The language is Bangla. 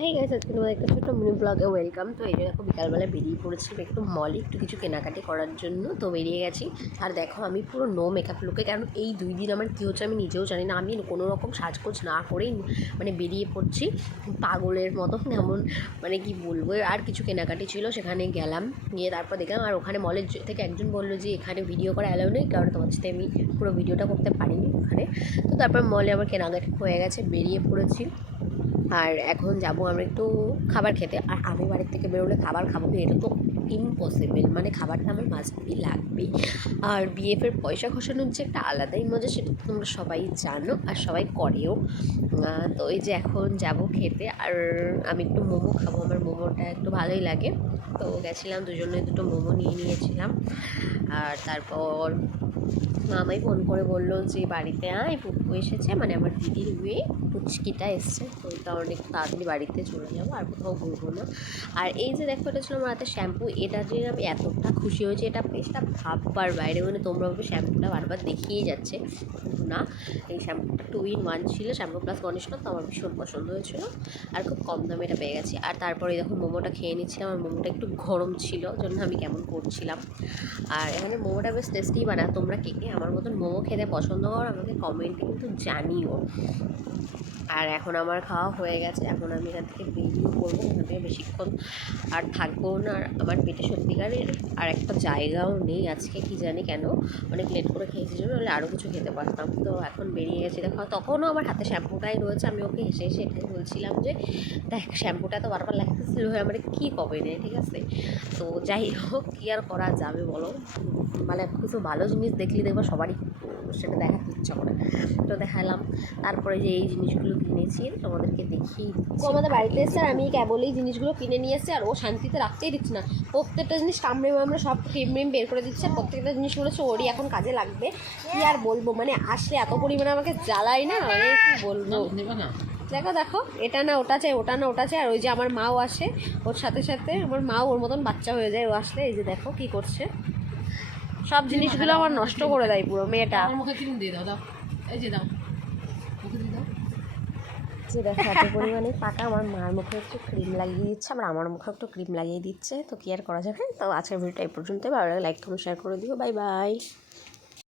হ্যাঁ গাইস, আজকে তোমাদের একটা ছোট্ট মিনি ব্লগে ওয়েলকাম। তো এই যে দেখো বিকালবেলা বেরিয়ে পড়েছি একটু মলে একটু কিছু কেনাকাটি করার জন্য। তো বেরিয়ে গেছি আর দেখো আমি পুরো নো মেকআপ লুকে, কারণ এই 2 দিন আমার কী হচ্ছে আমি নিজেও জানি না। আমি কোনো রকম সাজগোজ না করেই মানে বেরিয়ে পড়ছি পাগলের মতো, এমন মানে কি বলবো। আর কিছু কেনাকাটি ছিল, সেখানে গেলাম, গিয়ে তারপর দেখলাম। আর ওখানে মলের থেকে একজন বললো যে এখানে ভিডিও করা অ্যালাউ নেই, কারণ তোমার সাথে আমি পুরো ভিডিওটা করতে পারিনি ওখানে। তো তারপর মলে আমার কেনাকাটি হয়ে গেছে, বেরিয়ে পড়েছি। আর এখন যাবো আমরা একটু খাবার খেতে। আর আমি বাড়ির থেকে বেরোলে খাবার খাবো কি, এটা তো ইম্পসিবল। মানে খাবারটা আমার মাস্টবি লাগবেই। আর বিএফের পয়সা খসানোর যে একটা আলাদাই মজা, সেটা তো তোমরা সবাই জানো আর সবাই করেও। তো এই যে এখন যাব খেতে। আর আমি একটু মোমো খাবো, আমার মোমোটা একটু ভালোই লাগে। তো গেছিলাম, দুজনে দুটো মোমো নিয়ে নিয়েছিলাম। আর তারপর মামাই ফোন করে বললো যে বাড়িতে আয়, পুপু এসেছে, মানে আমার দিদির মেয়ে পুচকিটা এসছে। তো ওই কারণে একটু তাড়াতাড়ি বাড়িতে চলে যাবো, আর কোথাও ঘুরবো না। আর এই যে দেখো, এটা ছিল আমার হাতে শ্যাম্পু। এটা যে আমি এতটা খুশি হয়েছি, এটা পেজটা ভাববার বাইরে। মানে তোমরা ভাবে শ্যাম্পুটা বারবার দেখিয়েই যাচ্ছে, কিন্তু না, এই শ্যাম্পুটা 2 in 1 ছিল, শ্যাম্পু প্লাস কন্ডিশনার। তো আমার ভীষণ পছন্দ হয়েছিল আর খুব কম দামে এটা পেয়ে গেছি। আর তারপরে দেখো মোমোটা খেয়ে নিচ্ছিলাম, আর মোমোটা একটু গরম ছিল জন্য আমি কেমন করছিলাম। আর এখানে মোমোটা বেশ টেস্টি বানায়। তোমরা কে কে আমার মতন মোমো খেতে পছন্দ করো আমাকে কমেন্টে কিন্তু জানিও। আর এখন আমার খাওয়া হয়ে গেছে, এখন আমি এখান থেকে বেরিয়ে পড়বো, এখান থেকে বেশিক্ষণ আর থাকবো না। আর আমার পেটে সত্যিকারের আর একটা জায়গাও নেই আজকে, কি জানি কেন, অনেক লেট করে খেয়েছি জন্য, নাহলে আরও কিছু খেতে পারতাম। তো এখন বেরিয়ে গেছি। দেখো তখনও আমার হাতে শ্যাম্পুটাই রয়েছে। আমি ওকে হেসে হেসে এটাই বলছিলাম যে দেখ শ্যাম্পুটা তো বারবার লাগতেছিল, হয়ে আমার কী কবে নেই, ঠিক আছে। তো যাই হোক, কী আর করা যাবে বলো। মানে কিছু ভালো জিনিস দেখলে দেখবো সবারই সেটা দেখাতে ইচ্ছা করে, তো দেখালাম। তারপরে যে এই জিনিসগুলো কিনেছি তোমাদেরকে দেখিয়ে দিচ্ছি। আমাদের বাড়িতে এসে আর আমি কেবল এই জিনিসগুলো কিনে নিয়ে এসেছি, আর ও শান্তিতে রাখতেই দিচ্ছে না। প্রত্যেকটা জিনিস কামড়ে মামড়ে সব ক্রিম বের করে দিচ্ছে। প্রত্যেকটা জিনিস বলেছে ওরই এখন কাজে লাগবে। কী আর বলবো, মানে আসলে এত পরিমাণে আমাকে জ্বালাই না, মানে কী বলবো। দেখো দেখো, এটা না ওটা চাই, ওটা না ওটা চাই। আর ওই যে আমার মাও আসে, ওর সাথে সাথে আমার মাও ওর মতন বাচ্চা হয়ে যায় ও আসলে। এই যে দেখো কী করছে, সব জিনিসগুলো আমার নষ্ট করে দেয় পুরো মেয়েটা। মুখে ক্রিম দিয়ে দাও, দাও এই যে দাও, মুখে দিয়ে দাও। যে দেখো এত পরিমাণে পাকা, আমার মার মুখে একটু ক্রিম লাগিয়ে দিচ্ছে, আবার আমার মুখে একটু ক্রিম লাগিয়ে দিচ্ছে। তো কি আর করা যাবে। তো আজকের ভিডিওটা এই পর্যন্তই। ভালো লাগে লাইক কমেন্ট শেয়ার করে দিও। Bye bye.